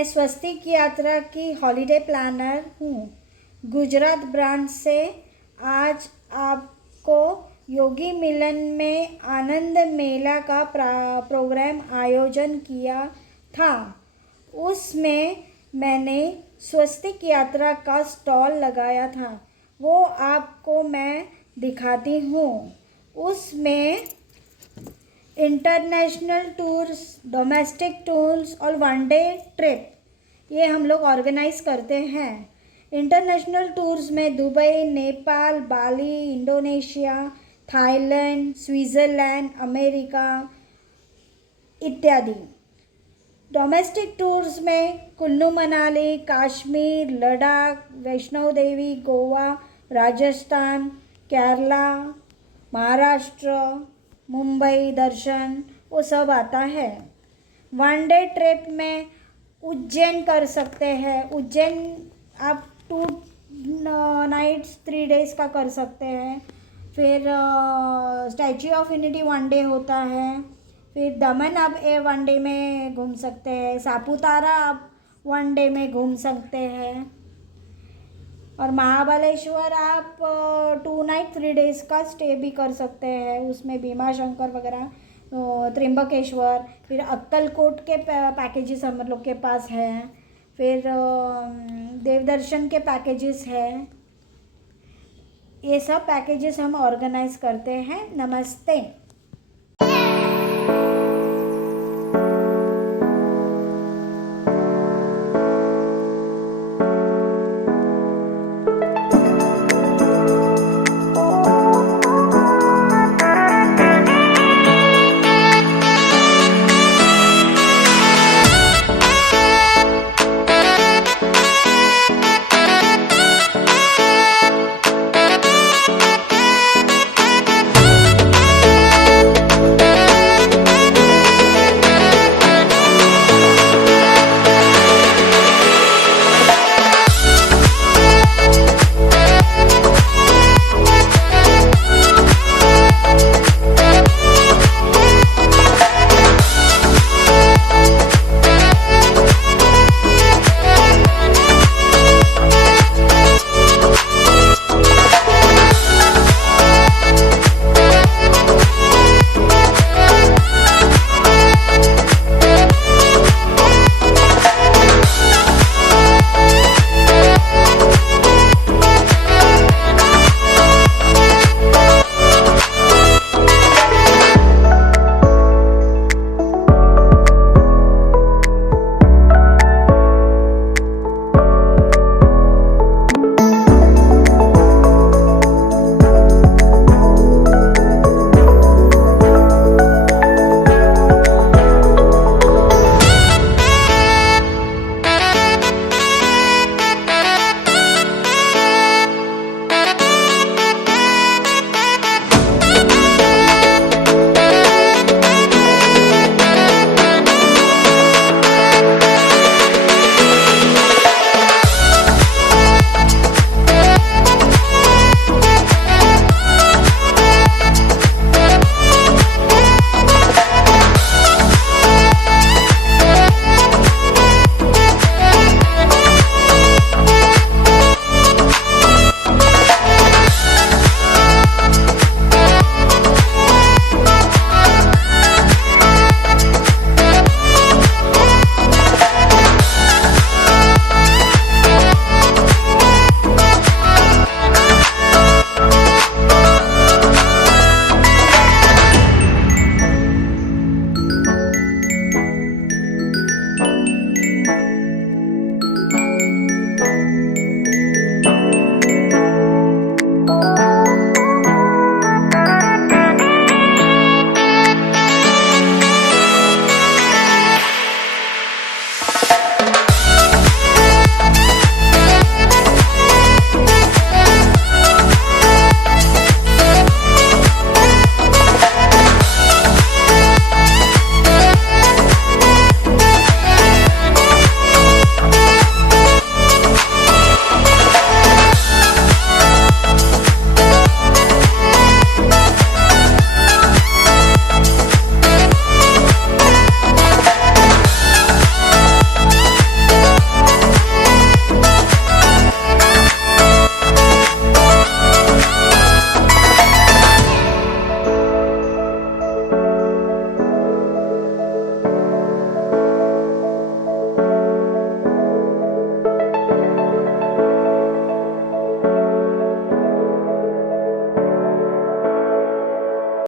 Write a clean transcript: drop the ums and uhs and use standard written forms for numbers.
मैं स्वस्तिक यात्रा की हॉलिडे प्लानर हूँ, गुजरात ब्रांच से। आज आपको योगी मिलन में आनंद मेला का प्रोग्राम आयोजन किया था। उसमें मैंने स्वस्तिक यात्रा का स्टॉल लगाया था, वो आपको मैं दिखाती हूँ। उसमें इंटरनेशनल टूर्स, डोमेस्टिक टूर्स और वन डे ट्रिप ये हम लोग ऑर्गेनाइज करते हैं। इंटरनेशनल टूर्स में दुबई, नेपाल, बाली, इंडोनेशिया, थाईलैंड, स्विट्ज़रलैंड, अमेरिका इत्यादि। डोमेस्टिक टूर्स में कुल्लू मनाली, कश्मीर, लद्दाख, वैष्णो देवी, गोवा, राजस्थान, केरला, महाराष्ट्र, मुंबई दर्शन वो सब आता है। वन डे ट्रिप में उज्जैन कर सकते हैं। उज्जैन आप 2 नाइट्स 3 डेज़ का कर सकते हैं। फिर स्टैच्यू ऑफ यूनिटी 1 डे होता है। फिर दमन आप 1 डे में घूम सकते हैं। सापुतारा आप 1 डे में घूम सकते हैं। और महाबलेश्वर आप 2 नाइट 3 डेज़ का स्टे भी कर सकते हैं। उसमें भीमा शंकर वगैरह, त्र्यंबकेश्वर, फिर अक्कलकोट के पैकेजेस हम लोग के पास हैं। फिर देवदर्शन के पैकेजेस हैं। ये सब पैकेजेस हम ऑर्गेनाइज करते हैं। नमस्ते।